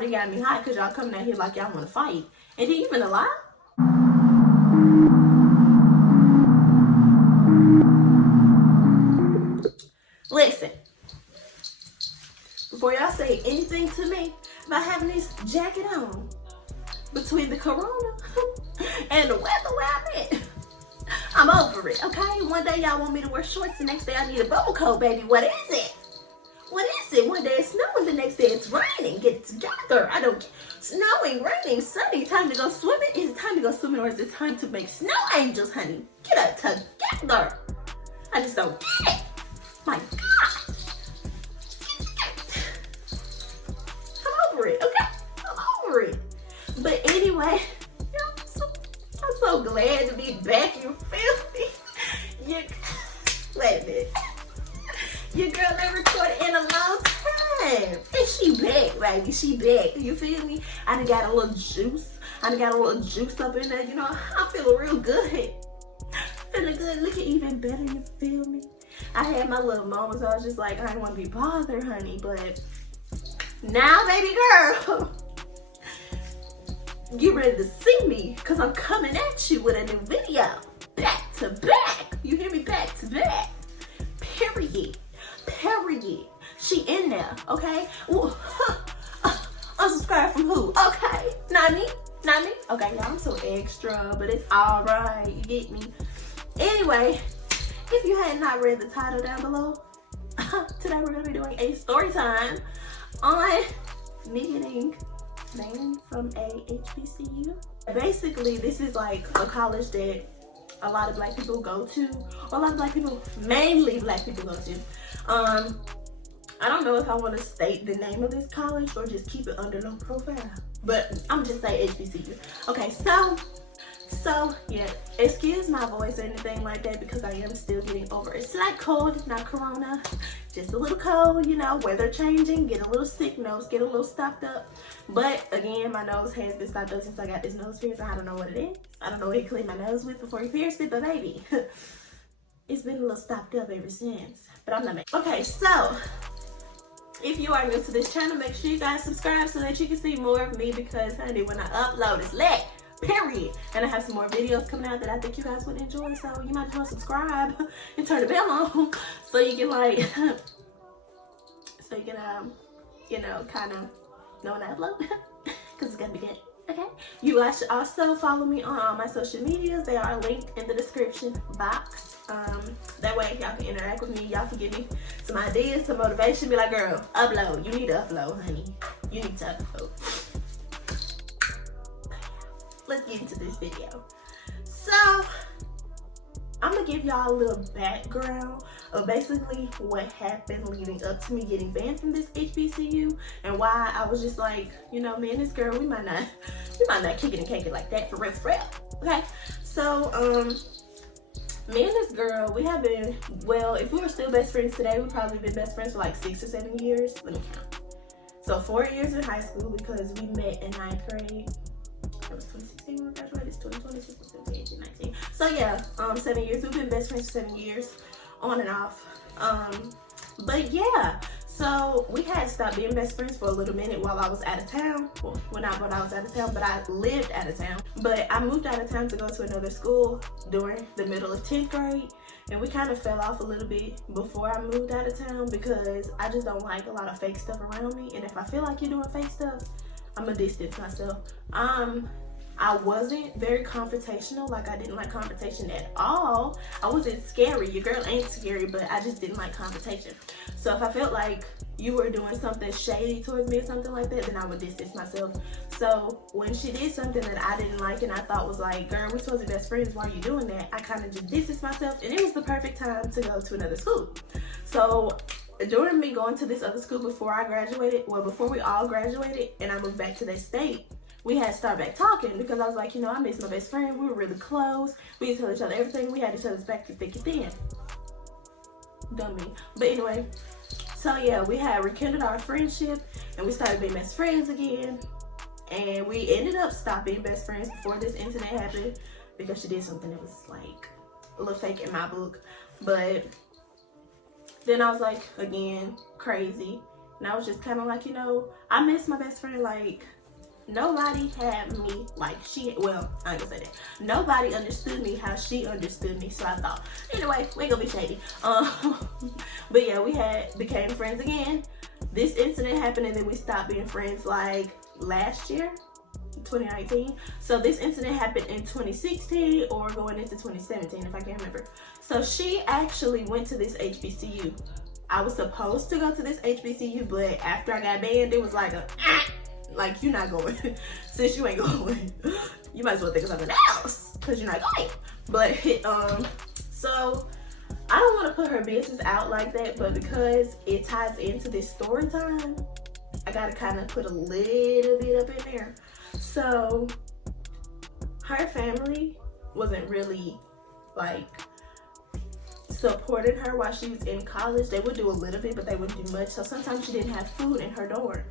already got me hot because y'all coming out here like y'all want to fight. And then you finna lie? Listen, before y'all say anything to me about having this jacket on, between the corona and the weather where I'm at, I'm over it, okay? One day y'all want me to wear shorts, the next day I need a bubble coat, baby. What is it? What is it? One day it's snowing, the next day it's raining. Get it together. I don't, snowing, raining, sunny, time to go swimming. Is it time to go swimming or is it time to make snow angels, honey? Get it together. I just don't get it. My God. I'm over it, okay? I'm over it. But anyway, I'm so glad to be back, you feel me? Wait a minute. Your girl ain't recorded in a long time. And she back, baby. She back. You feel me? I done got a little juice. I done got a little juice up in there. You know, I'm feeling real good. Feeling good. Looking even better, you feel me? I had my little moments. I was just like, I didn't want to be bothered, honey. But now, baby girl, get ready to see me. Because I'm coming at you with a new video. Back to back. You hear me? Back to back. Period. Period. She in there, okay? Unsubscribe from who? Okay, not me, not me. Okay, y'all, I'm so extra, but it's all right. You get me? Anyway, if you had not read the title down below, today we're gonna be doing a story time on me getting banned from a HBCU. Basically, this is like a college that a lot of black people go to, or a lot of black people, mainly black people, go to. I don't know if I want to state the name of this college or just keep it under low profile, but I'm just saying HBCU. Okay, so yeah, excuse my voice or anything like that because I am still getting over a slight cold, not corona, just a little cold, you know, weather changing, get a little sick, nose get a little stopped up. But again, my nose has been stopped up since I got this nose piercing. I don't know what it is. I don't know what he cleaned my nose with before he pierced it, but baby, it's been a little stopped up ever since. But I'm not making. Okay, so if you are new to this channel, make sure you guys subscribe so that you can see more of me because, honey, when I upload, it's lit. Period. And I have some more videos coming out that I think you guys would enjoy, so you might as well subscribe and turn the bell on so you can like so you can you know, kind of know when I upload because it's gonna be good. Okay, you guys should also follow me on all my social medias. They are linked in the description box. That way y'all can interact with me, y'all can give me some ideas, some motivation, be like, girl, upload. You need to upload, honey. You need to upload. Let's get into this video. So I'm gonna give y'all a little background of basically what happened leading up to me getting banned from this HBCU and why I was just like, you know, man, this girl, we might not kick it and cake it like that for real, for real. Okay, so me and this girl, we have been, well, if we were still best friends today, we'd probably been best friends for like 6 or 7 years. Let me count. So 4 years in high school because we met in 9th grade. It was 2016 when we graduated. It's 2020, 2017, 18, 19. So yeah, 7 years. We've been best friends for 7 years, on and off. But yeah, so we had stopped being best friends for a little minute while I was out of town. Well, not when I was out of town, but I lived out of town. But I moved out of town to go to another school during the middle of 10th grade. And we kind of fell off a little bit before I moved out of town because I just don't like a lot of fake stuff around me. And if I feel like you're doing fake stuff, I'm gonna distance myself. I wasn't very confrontational. Like, I didn't like confrontation at all. I wasn't scary. Your girl ain't scary, but I just didn't like confrontation. So if I felt like you were doing something shady towards me or something like that, then I would distance myself. So when she did something that I didn't like and I thought was like, girl, we're supposed to be best friends, why are you doing that? I kind of just distanced myself, and it was the perfect time to go to another school. So during me going to this other school before I graduated, well, before we all graduated and I moved back to that state, we had to start back talking because I was like, you know, I miss my best friend. We were really close. We used to tell each other everything. We had each other's back to thick and thin. Dummy. But anyway, so yeah, we had rekindled our friendship and we started being best friends again. And we ended up stopping best friends before this incident happened because she did something that was like a little fake in my book. But then I was like, again, crazy. And I was just kind of like, you know, I miss my best friend. Like, nobody had me like she, well, I ain't gonna say that. Nobody understood me how she understood me. So I thought, anyway, we ain't gonna be shady. But yeah, we became friends again. This incident happened and then we stopped being friends like last year, 2019. So this incident happened in 2016 or going into 2017, if I can't remember. So she actually went to this HBCU. I was supposed to go to this HBCU, but after I got banned, it was like like, you're not going. Since you ain't going, you might as well think of something else, because you're not going. But so I don't want to put her business out like that, but because it ties into this story time, I gotta kind of put a little bit up in there. So her family wasn't really like supporting her while she was in college. They would do a little bit, but they wouldn't do much. So sometimes she didn't have food in her dorm.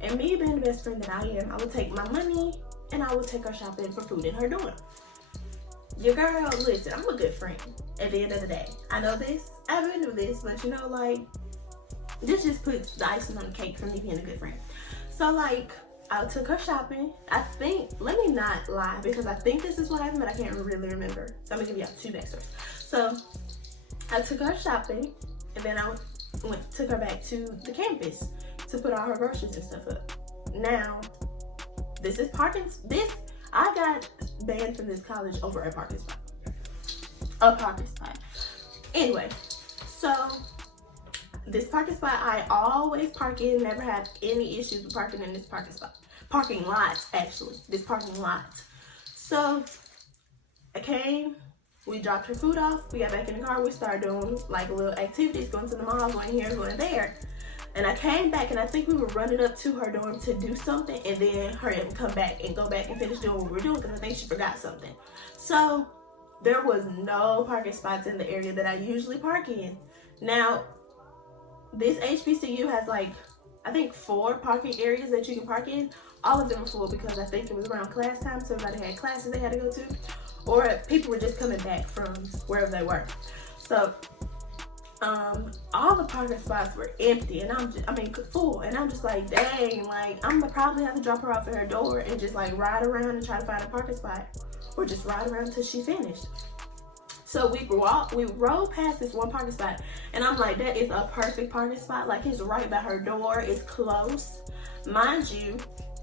And me being the best friend that I am, I would take my money and I would take her shopping for food in her dorm. Your girl, listen, I'm a good friend at the end of the day. I know this, I've been through this, but you know, like, this just puts the icing on the cake for me being a good friend. So like, I took her shopping. I think, let me not lie, because I think this is what happened, but I can't really remember. So I'm gonna give you two backstories. So I took her shopping and then I took her back to the campus to put all her groceries and stuff up. Now, this is parking. I got banned from this college over a parking spot. A parking spot. Anyway, so this parking spot I always park in, never have any issues with parking in this parking spot. Parking lots, actually. This parking lot. So I came, we dropped her food off, we got back in the car, we started doing like little activities, going to the mall, going here, going there. And I came back and I think we were running up to her dorm to do something, and then her and come back and go back and finish doing what we were doing because I think she forgot something. So there was no parking spots in the area that I usually park in. Now, this HBCU has like, I think 4 parking areas that you can park in. All of them were full because I think it was around class time, so everybody had classes they had to go to, or people were just coming back from wherever they were. So all the parking spots were empty, and full, and I'm just like, dang, like, I'm gonna probably have to drop her off at her door and just like ride around and try to find a parking spot, or just ride around until she finished. So we rode past this one parking spot, and I'm like, that is a perfect parking spot. Like, it's right by her door, it's close. Mind you,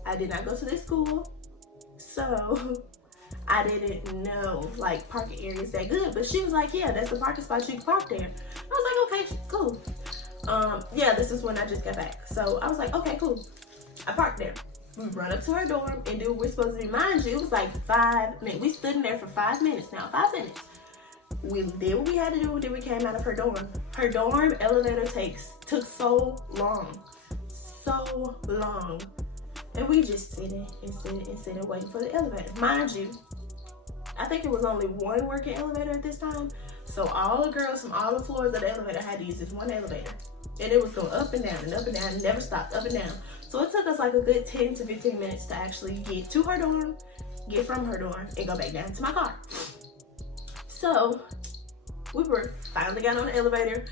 I did not go to this school, so I didn't know like parking areas that good, but she was like, yeah, that's the parking spot, you can park there. I was like, okay, cool. Yeah, this is when I just got back. So I was like, okay, cool. I parked there. We run up to her dorm and do what we're supposed to do. Mind you, it was like 5 minutes. We stood in there for 5 minutes now, 5 minutes. We did what we had to do, then we came out of her dorm. Her dorm elevator took so long. And we just sitting waiting for the elevator. Mind you, I think it was only one working elevator at this time. So all the girls from all the floors of the elevator had to use this one elevator. And it was going up and down and up and down and never stopped, up and down. So it took us like a good 10 to 15 minutes to actually get to her dorm, get from her dorm, and go back down to my car. So we finally got on the elevator.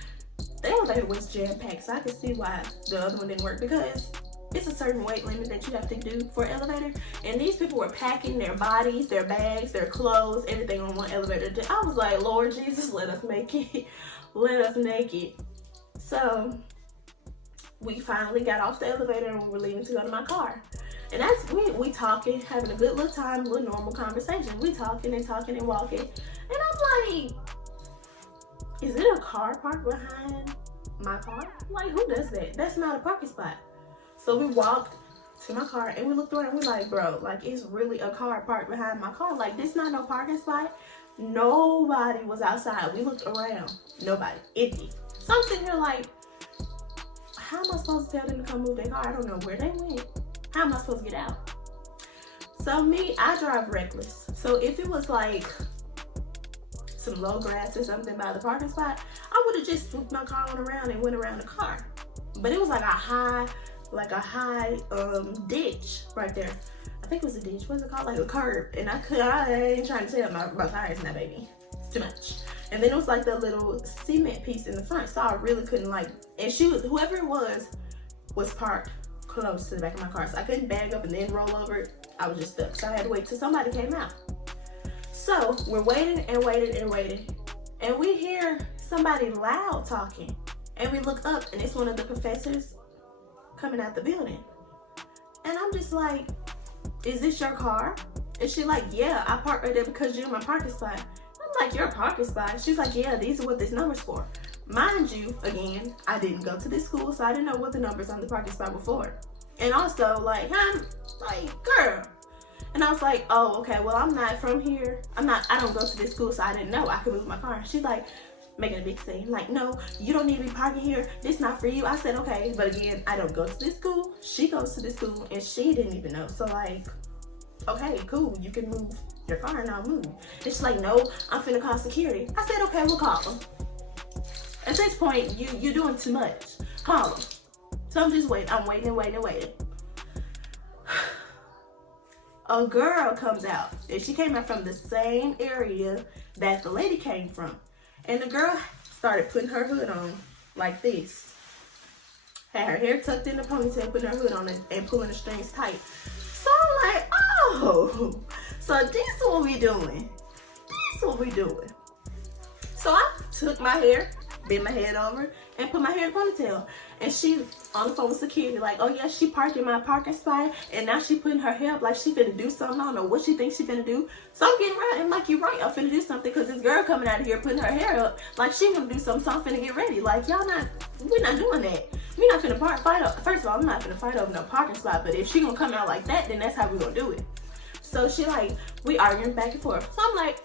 The elevator was jam-packed, so I could see why the other one didn't work, because it's a certain weight limit that you have to do for an elevator. And these people were packing their bodies, their bags, their clothes, everything on one elevator. I was like, Lord Jesus, let us make it. Let us make it. So we finally got off the elevator and we were leaving to go to my car. And that's we talking, having a good little time, a little normal conversation. We talking and walking. And I'm like, is it a car parked behind my car? Like, who does that? That's not a parking spot. So we walked to my car and we looked around and we're like, bro, like, it's really a car parked behind my car. Like, this not no parking spot. Nobody was outside. We looked around. Nobody. Empty. So I'm sitting here like, how am I supposed to tell them to come move their car? I don't know where they went. How am I supposed to get out? So me, I drive reckless. So if it was like some low grass or something by the parking spot, I would have just swooped my car on around and went around the car. But it was like a high ditch right there. I think it was a ditch. What's it called? Like a curb. And I ain't trying to tell my tires now, baby. It's too much. And then it was like the little cement piece in the front. So I really couldn't like, and whoever it was, was parked close to the back of my car. So I couldn't bag up and then roll over it. I was just stuck. So I had to wait till somebody came out. So we're waiting and waiting and waiting. And we hear somebody loud talking. And we look up and it's one of the professors coming out the building. And I'm just like, is this your car? And she's like, yeah, I parked right there because you're in my parking spot. I'm like, your parking spot? She's like, yeah, these are what this number's for. Mind you, again, I didn't go to this school, so I didn't know what the numbers on the parking spot were for. And also, like, I'm like, girl. And I was like, oh, okay, well, I'm not from here. I don't go to this school, so I didn't know I could move my car. She's like, making a big scene, like, no, you don't need to be parking here. This not for you. I said, okay, but again, I don't go to this school. She goes to this school, and she didn't even know. So, like, okay, cool, you can move your car and I'll move. And she's like, no, I'm finna call security. I said, okay, we'll call them. At this point, you're doing too much. Call them. So I'm just waiting. I'm waiting and waiting and waiting. A girl comes out, and she came out from the same area that the lady came from. And the girl started putting her hood on like this. Had her hair tucked in the ponytail, putting her hood on and pulling the strings tight. So I'm like, oh, so this is what we doing. This is what we doing. So I took my hair, bent my head over, and put my hair in a ponytail. And she on the phone with security, like, oh yeah, she parked in my parking spot, and now she putting her hair up like she finna do something. I don't know what she thinks she finna do. So I'm getting ready. I'm like, you're right, I'm finna do something, because this girl coming out of here putting her hair up like she gonna do something, so I'm finna get ready. Like, we're not doing that. We're not finna fight up. First of all, I'm not finna fight over no parking spot, but if she gonna come out like that, then that's how we gonna do it. So she like, we arguing back and forth. So I'm like,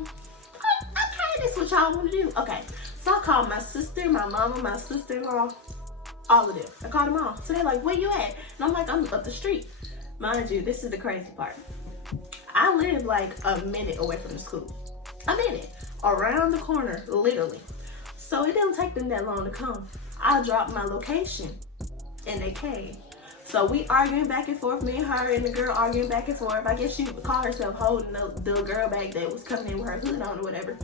okay, this is what y'all wanna do. Okay. So I called my sister, my mama, my sister-in-law, all of them. I called them all. So they're like, where you at? And I'm like, I'm up the street. Mind you, this is the crazy part. I live like a minute away from the school. A minute. Around the corner, literally. So it didn't take them that long to come. I dropped my location and they came. So we arguing back and forth, me and her and the girl arguing back and forth. I guess she would call herself holding the girl back that was coming in with her hood on or whatever.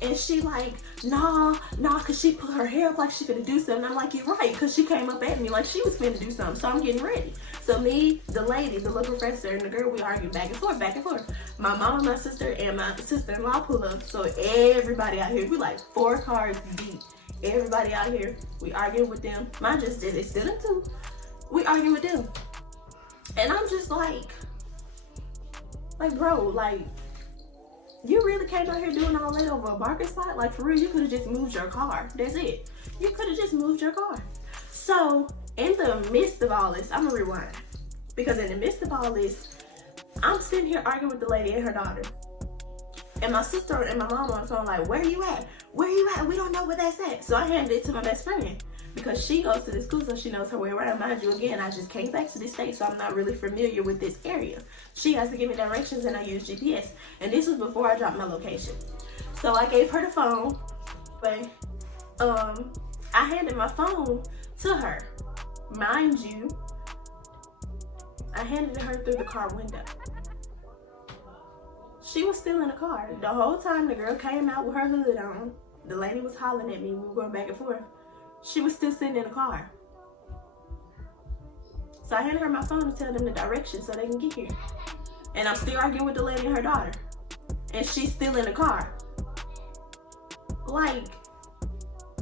And she like, nah, cause she put her hair up like she finna do something. I'm like, you're right, cause she came up at me like she was finna do something. So I'm getting ready. So me, the lady, the little professor, and the girl, we argue back and forth, back and forth. My mama, my sister, and my sister-in-law pull up. So everybody out here, we like 4 cars deep. Everybody out here, we arguing with them. Mine just did, they still in 2. We arguing with them. And I'm just like, bro, like, you really came out here doing all that over a parking spot? Like, for real, you could have just moved your car. That's it. You could have just moved your car. So, in the midst of all this, I'm gonna rewind. Because in the midst of all this, I'm sitting here arguing with the lady and her daughter. And my sister and my mom on the phone like, where you at? Where you at? We don't know where that's at. So I handed it to my best friend. Because she goes to this school, so she knows her way around. Mind you, again, I just came back to this state, so I'm not really familiar with this area. She has to give me directions, and I use GPS. And this was before I dropped my location. So I gave her the phone, but I handed my phone to her. Mind you, I handed it her through the car window. She was still in the car. The whole time the girl came out with her hood on, the lady was hollering at me. We were going back and forth. She was still sitting in the car. So I handed her my phone to tell them the direction so they can get here. And I'm still arguing with the lady and her daughter. And she's still in the car. Like,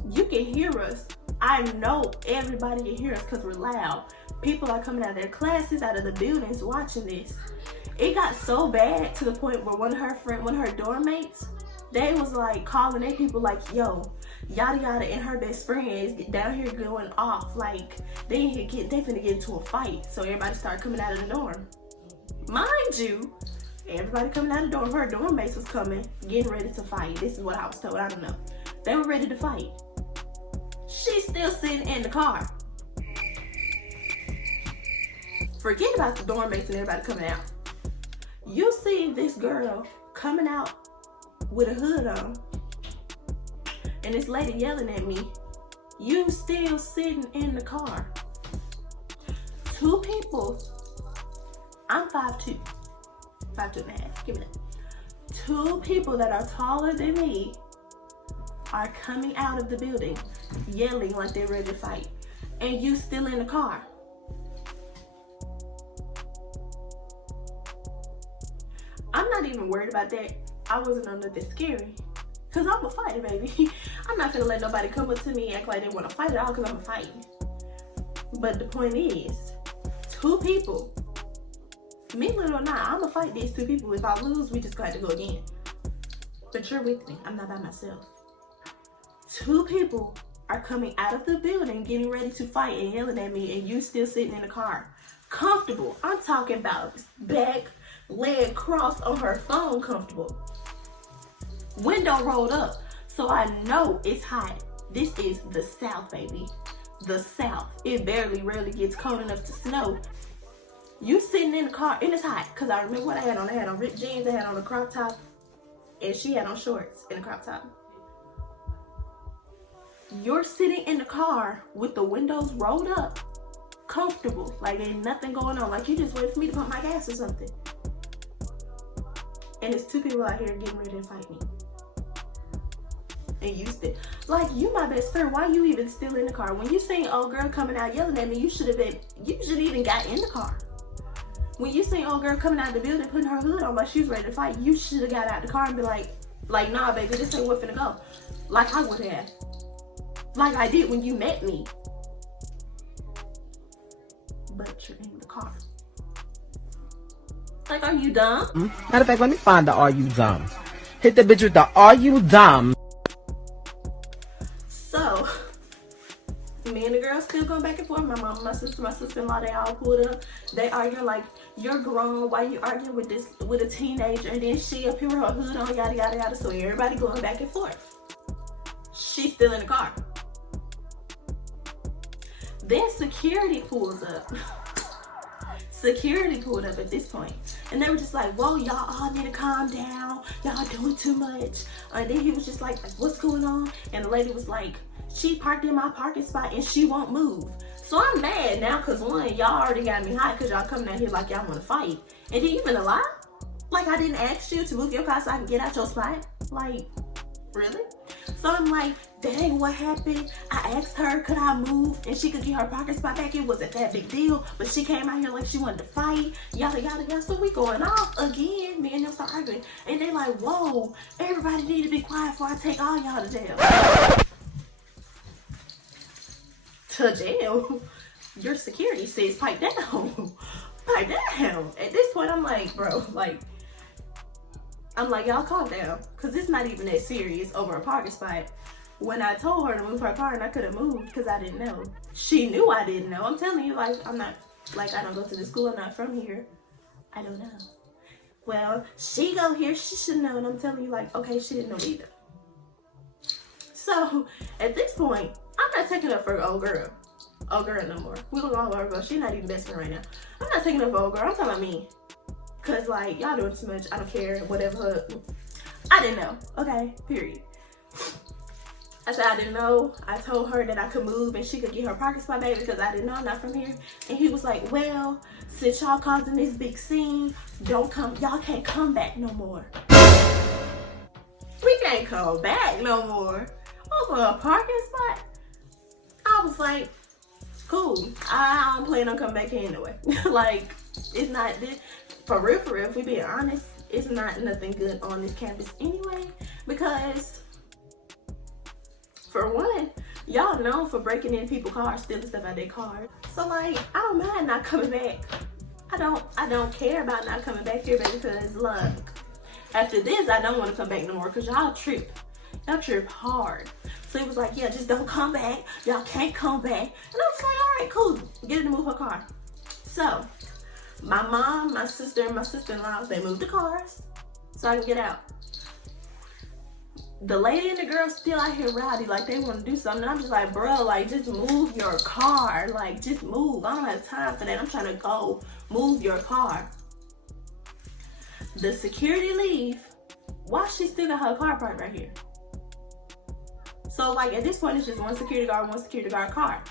you can hear us. I know everybody can hear us because we're loud. People are coming out of their classes, out of the buildings watching this. It got so bad to the point where one of her dorm mates, they was like calling their people like, yo, yada yada and her best friend is down here going off. Like, they finna get into a fight. So everybody started coming out of the dorm. Mind you, everybody coming out of the dorm, her dorm mates was coming, getting ready to fight. This is what I was told, I don't know. They were ready to fight. She's still sitting in the car. Forget about the dorm mates and everybody coming out. You see this girl coming out with a hood on, and this lady yelling at me, you still sitting in the car. 2 people, I'm 5'2", 5'2.5", give me that. 2 people that are taller than me are coming out of the building, yelling like they're ready to fight. and you still in the car. I'm not even worried about that. I wasn't on nothing scary. Cause I'm a fighter, baby. I'm not gonna let nobody come up to me and act like they wanna fight at all, cause I'm a fighter. But the point is, 2 people, me little or not, I'm gonna fight these 2 people. If I lose, we just gonna have to go again. But you're with me, I'm not by myself. 2 people are coming out of the building, getting ready to fight and yelling at me, and you still sitting in the car. Comfortable. I'm talking about back, leg crossed on her phone, comfortable. Window rolled up, so I know it's hot. This is the South, baby. The South. It rarely gets cold enough to snow. You sitting in the car, and it's hot, because I remember what I had on. I had on ripped jeans, I had on a crop top, and she had on shorts and a crop top. You're sitting in the car with the windows rolled up, comfortable, like ain't nothing going on, like you just waited for me to pump my gas or something. And it's 2 people out here getting ready to fight me. And you still, like, you my best friend, why you even still in the car? When you seen old girl coming out yelling at me, you should even got in the car. When you seen old girl coming out of the building putting her hood on like she was ready to fight, you should have got out the car and be like, nah, baby, this ain't what finna go. Like I would have. Like I did when you met me. But you're in the car. Like, are you dumb? Matter of fact, let me find the "Are you dumb?" Hit the bitch with the "Are you dumb?" So, me and the girl still going back and forth. My mom, my sister-in-law, they all pulled up. They arguing like, you're grown. Why you arguing with a teenager? And then she up here with her hood on, yada, yada, yada. So everybody going back and forth. She's still in the car. Then security pulls up. Security pulled up at this point. And they were just like, whoa, y'all all need to calm down. Y'all doing too much. And then he was just like, what's going on? And the lady was like, she parked in my parking spot and she won't move. So I'm mad now because one, y'all already got me hot because y'all coming out here like y'all want to fight. And then you finna lie? Like I didn't ask you to move your car so I can get out your spot? Like, really? So I'm like, dang, what happened? I asked her, could I move? And she could get her parking spot back. It wasn't that big deal. But she came out here like she wanted to fight. Yada, yada, yada. So we going off again. Me and them start arguing. And they like, whoa, everybody need to be quiet before I take all y'all to jail. To jail? Your security says pipe down. Pipe down. At this point, I'm like, bro, like, y'all calm down. Because it's not even that serious over a parking spot. When I told her to move her car and I could have moved because I didn't know. She knew I didn't know. I'm telling you, like, I'm not, like, I don't go to the school. I'm not from here. I don't know. Well, she go here. She should know. And I'm telling you, like, okay, she didn't know either. So, at this point, I'm not taking up for old girl. Old girl no more. We don't call her old girl. She's not even best friend right now. I'm not taking up for old girl. I'm talking about me. Cause like, y'all doing too much. I don't care. Whatever. I didn't know. Okay. Period. I said I didn't know. I told her that I could move and she could get her parking spot back because I didn't know I'm not from here. And he was like, well, since y'all causing this big scene, y'all can't come back no more. We can't come back no more. Over a parking spot? I was like, cool. I don't plan on coming back here anyway. Like, it's not this. For real, if we being honest, it's not nothing good on this campus anyway. Because, for one, y'all known for breaking in people's cars, stealing stuff out their cars. So like, I don't mind not coming back. I don't care about not coming back here, baby, because look, after this, I don't want to come back no more because y'all trip. Y'all trip hard. So he was like, yeah, just don't come back. Y'all can't come back. And I was like, all right, cool. Get her to move her car. So, my mom, my sister, and my sister-in-law, they moved the cars so I can get out. The lady and the girl still out here rowdy, like they want to do something. And I'm just like, bro, like, just move your car. Like, just move. I don't have time for that. I'm trying to go move your car. The security leave. Why she still got her car parked right here? So, like, at this point, it's just one security guard car.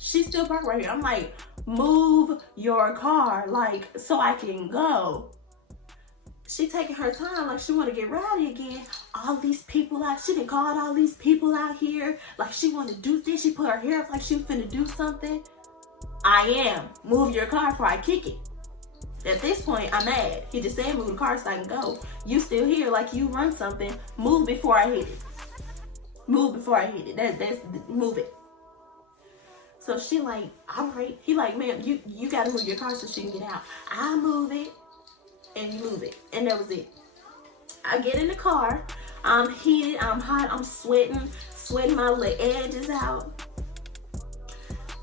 She's still parked right here. I'm like, move your car, like, so I can go. she taking her time, like she want to get rowdy again. All these people out, she done called all these people out here, like she want to do this. She put her hair up like she was finna do something. I am. Move your car before I kick it. At this point, I'm mad. He just said move the car so I can go. You still here like you run something. Move before I hit it. Move before I hit it. That's move it. So she like, all right. He like, ma'am, you gotta move your car so she can get out. I move it. And you move it. And that was it. I get in the car. I'm heated. I'm hot. I'm sweating my little edges out.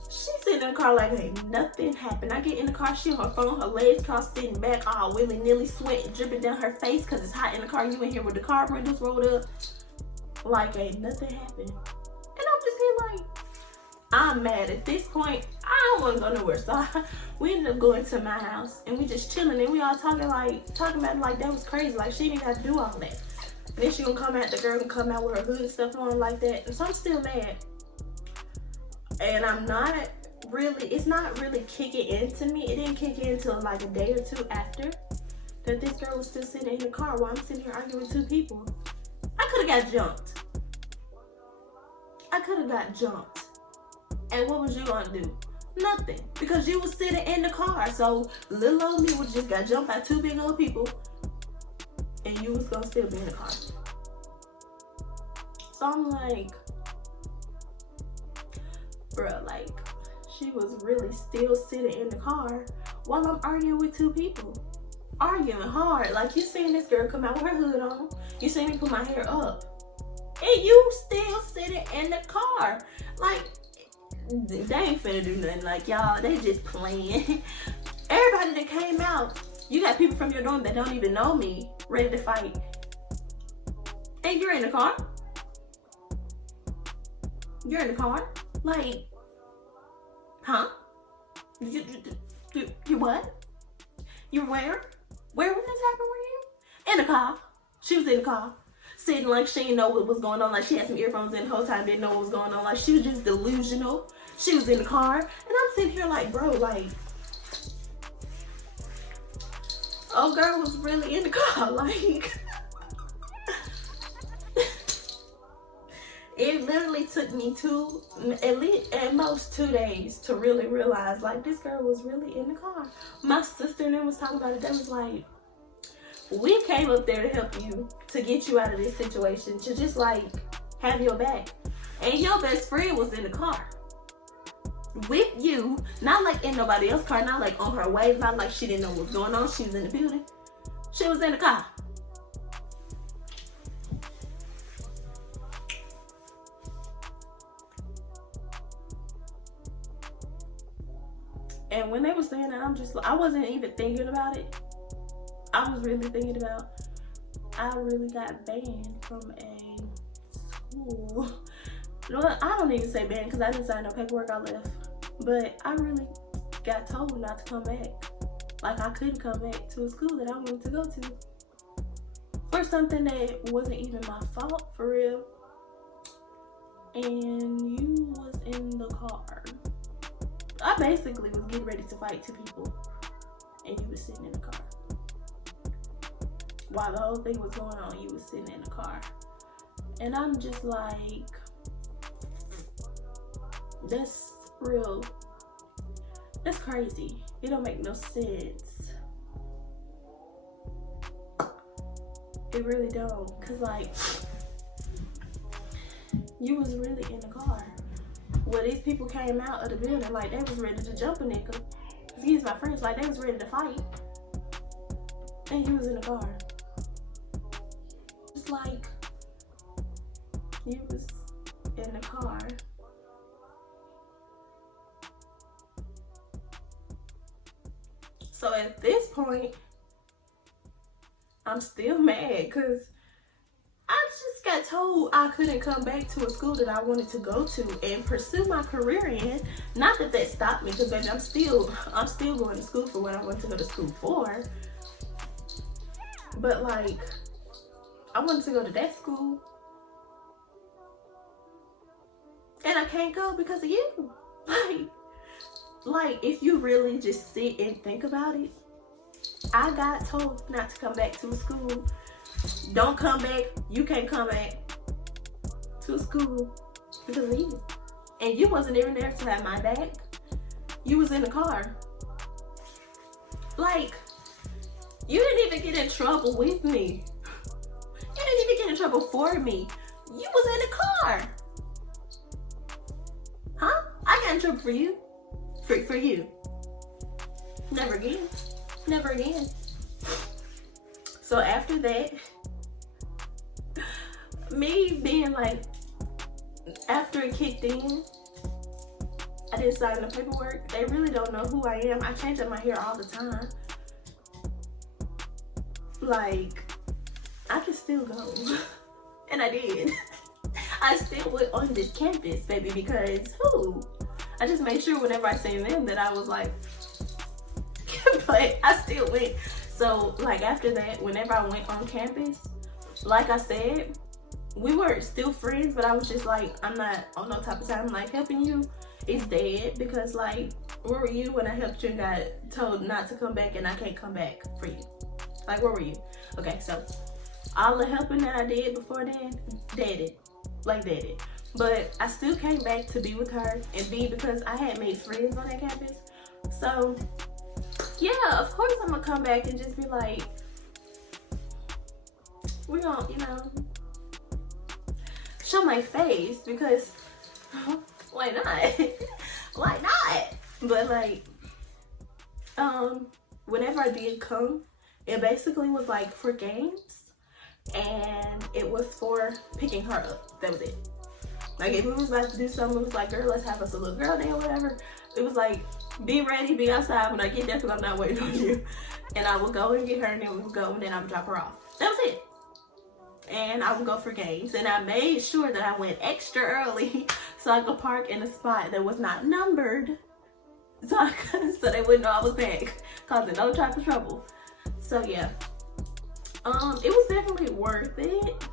She's sitting in the car like ain't nothing happened. I get in the car. She on her phone. Her legs crossed, sitting back, all willy-nilly, sweat dripping down her face because it's hot in the car. You in here with the car windows rolled up. Like ain't nothing happened. And I'm just here like, I'm mad at this point. I don't want to go nowhere. So we ended up going to my house and we just chilling and we all talking about it like that was crazy. Like she didn't got to do all that. And then she gonna come out, the girl gonna come out with her hood and stuff on like that. And so I'm still mad. And it's not really kicking into me. It didn't kick in until like a day or two after that this girl was still sitting in the car while I'm sitting here arguing with two people. I could have got jumped. And what was you gonna do? Nothing. Because you was sitting in the car. So little old me would just got jumped by two big old people. And you was gonna still be in the car. So I'm like, bruh, like, she was really still sitting in the car while I'm arguing with two people. Arguing hard. Like, you seen this girl come out with her hood on. You seen me put my hair up. And you still sitting in the car. Like, they ain't finna do nothing. Like, y'all, they just playing. Everybody that came out, you got people from your dorm that don't even know me ready to fight. And you're in the car. You're in the car. Like, huh? You what? You where? Where would this happen with you? In the car. She was in the car. Sitting like she didn't know what was going on. Like she had some earphones in the whole time, didn't know what was going on. Like she was just delusional. She was in the car. And I'm sitting here like, bro, like, oh girl was really in the car. Like, it literally took me at most 2 days to really realize like this girl was really in the car. My sister and them was talking about it. They was like, we came up there to help you, to get you out of this situation, to just like have your back. And your best friend was in the car with you, not like in nobody else's car, not like on her way, not like she didn't know what was going on. She was in the building. She was in the car. And when they were saying that, I wasn't even thinking about it. I was really thinking about, I really got banned from a school. You know what? I don't even say banned because I didn't sign no paperwork, I left. But I really got told not to come back. Like I couldn't come back to a school that I wanted to go to. For something that wasn't even my fault, for real. And you was in the car. I basically was getting ready to fight two people. And you was sitting in the car. While the whole thing was going on, you was sitting in the car. And I'm just like, that's real. That's crazy. It don't make no sense. It really don't. Cause like, you was really in the car. Well, these people came out of the building like they was ready to jump a nigga. Excuse my French, like they was ready to fight. And you was in the car. It's like, you was in the car. So at this point, I'm still mad because I just got told I couldn't come back to a school that I wanted to go to and pursue my career in. Not that that stopped me, because baby, I'm still going to school for what I want to go to school for. But like, I wanted to go to that school. And I can't go because of you. Like, if you really just sit and think about it, I got told not to come back to school. Don't come back. You can't come back to school because of you. And you wasn't even there to have my back. You was in the car. Like, you didn't even get in trouble with me. You didn't even get in trouble for me. You was in the car. Huh? I got in trouble for you. For you. Never again. Never again. So after that, me being like, after it kicked in, I didn't sign the paperwork. They really don't know who I am. I change up my hair all the time. Like, I can still go. And I did. I still went on this campus, baby, because who? I just made sure whenever I seen them that I was like, but I still went. So, like, after that, whenever I went on campus, like I said, we were still friends, but I was just like, I'm not on no type of time, like, helping you is dead, because, like, where were you when I helped you and got told not to come back and I can't come back for you? Like, where were you? Okay, so, all the helping that I did before then, deaded. Like, deaded. But I still came back to be with her, and be because I had made friends on that campus. So, yeah, of course I'm gonna come back and just be like, we're gonna, you know, show my face, because why not? Why not? But like, whenever I did come, it basically was like for games, and it was for picking her up. That was it. Like, if we was about to do something, it was like, girl, let's have us a little girl day or whatever. It was like, be ready, be outside when I get there, because I'm not waiting on you. And I would go and get her, and then we would go, and then I would drop her off. That was it. And I would go for games. And I made sure that I went extra early so I could park in a spot that was not numbered. So they wouldn't know I was back, causing no type of trouble. So yeah. It was definitely worth it.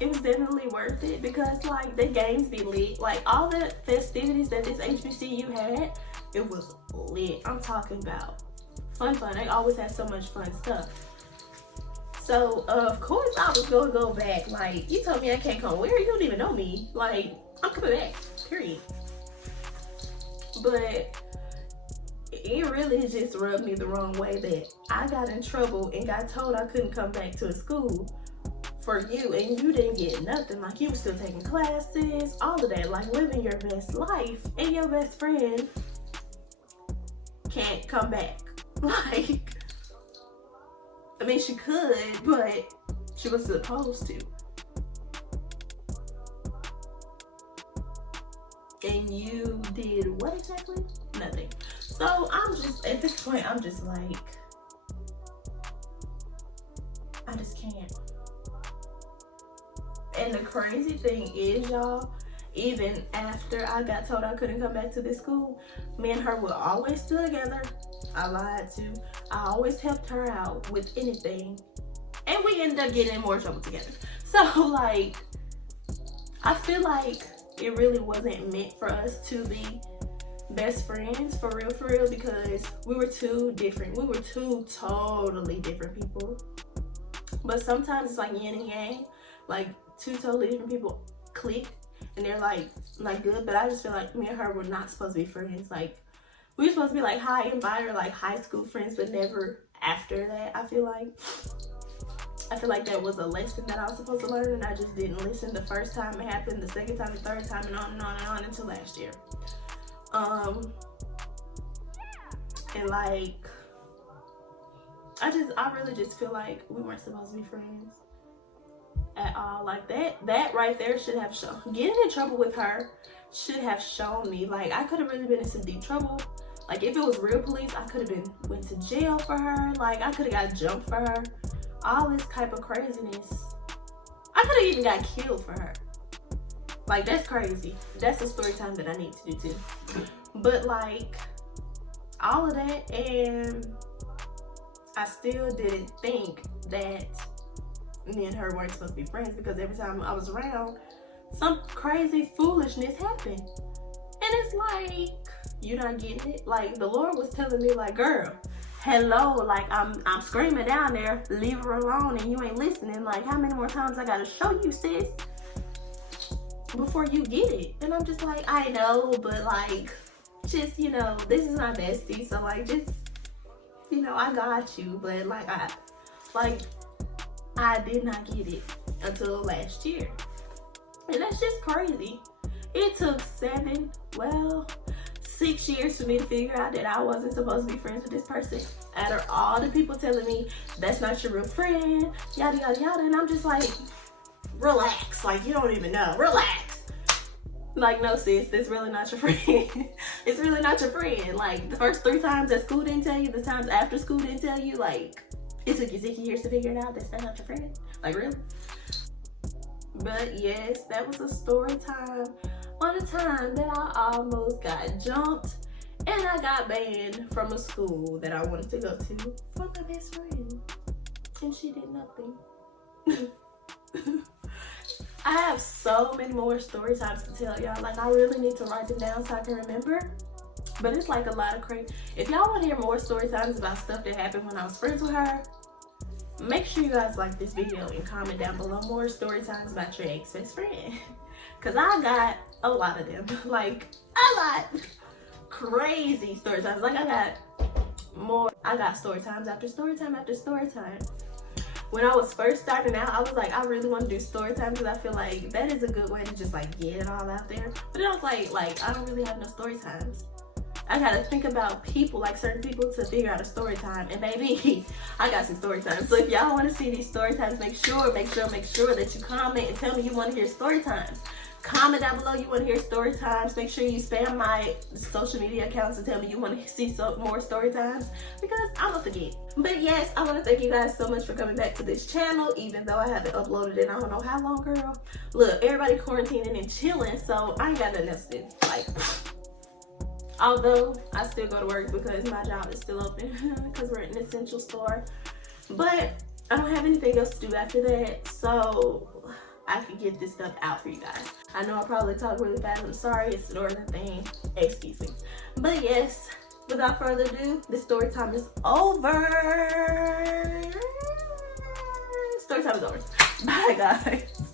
It was definitely worth it, because like the games be lit. Like, all the festivities that this HBCU had, it was lit. I'm talking about fun. They always had so much fun stuff. So of course I was gonna go back. Like, you told me I can't come. Where? You don't even know me. Like, I'm coming back. Period. But it really just rubbed me the wrong way that I got in trouble and got told I couldn't come back to a school for you, and you didn't get nothing. Like, you were still taking classes, all of that, like living your best life, and your best friend can't come back. Like, I mean, she could, but she was supposed to. And you did what exactly? Nothing. So I'm just, at this point, I'm just like, I just can't. And the crazy thing is, y'all, even after I got told I couldn't come back to this school, me and her were always still together. I lied to. I always helped her out with anything. And we ended up getting in more trouble together. So, like, I feel like it really wasn't meant for us to be best friends, for real, because we were too different. We were two totally different people. But sometimes it's like yin and yang. Like, two totally different people click and they're like good, but I just feel like me and her were not supposed to be friends. Like, we were supposed to be like high and by, or like high school friends, but never after that. I feel like that was a lesson that I was supposed to learn, and I just didn't listen the first time it happened, the second time, the third time, and on and on and on until last year. And like, I really just feel like we weren't supposed to be friends at all. Like, that right there should have shown, getting in trouble with her should have shown me, like, I could have really been in some deep trouble. Like, if it was real police, I could have went to jail for her. Like, I could have got jumped for her. All this type of craziness. I could have even got killed for her. Like, that's crazy. That's a story time that I need to do too. But like, all of that, and I still didn't think that me and her weren't supposed to be friends, because every time I was around, some crazy foolishness happened. And it's like, you're not getting it. Like, the Lord was telling me, like, girl, hello, like I'm screaming down there, leave her alone, and you ain't listening. Like, how many more times I gotta show you, sis, before you get it? And I'm just like, I know, but like, just, you know, this is my bestie, so like, just, you know, I got you. But like, I did not get it until last year, and that's just crazy. It took 6 years for me to figure out that I wasn't supposed to be friends with this person. After all the people telling me that's not your real friend, yada yada yada, and I'm just like, relax, like you don't even know, relax. Like, no sis, this really not your friend. It's really not your friend. Like, the first 3 times that school didn't tell you, the times after school didn't tell you, like, it took you 6 years to figure it out that's not your friend. Like, really? But yes, that was a story time on a time that I almost got jumped and I got banned from a school that I wanted to go to for my best friend, and she did nothing. I have so many more story times to tell y'all. Like, I really need to write them down so I can remember, but it's like a lot of crazy. If y'all want to hear more story times about stuff that happened when I was friends with her, make sure you guys like this video and comment down below more story times about your ex-best friend, because I got a lot of them. Like, a lot. Crazy story times. Like, I got story times after story time after story time. When I was first starting out, I was like, I really want to do story time because I feel like that is a good way to just like get it all out there. But then I was like I don't really have no story times. I gotta think about people, like certain people, to figure out a story time. And baby, I got some story times. So if y'all want to see these story times, make sure that you comment and tell me you want to hear story times. Comment down below you want to hear story times. Make sure you spam my social media accounts and tell me you want to see more story times, because I'm gonna forget. But yes, I want to thank you guys so much for coming back to this channel, even though I haven't uploaded it I don't know how long, girl. Look, everybody quarantining and chilling, so I ain't got nothing else to do. Like, although I still go to work because my job is still open because we're an essential store, but I don't have anything else to do after that, so I can get this stuff out for you guys. I know I probably talk really fast. I'm sorry, it's the northern thing. Excuse me. But yes, without further ado, the story time is over. Story time is over. Bye, guys.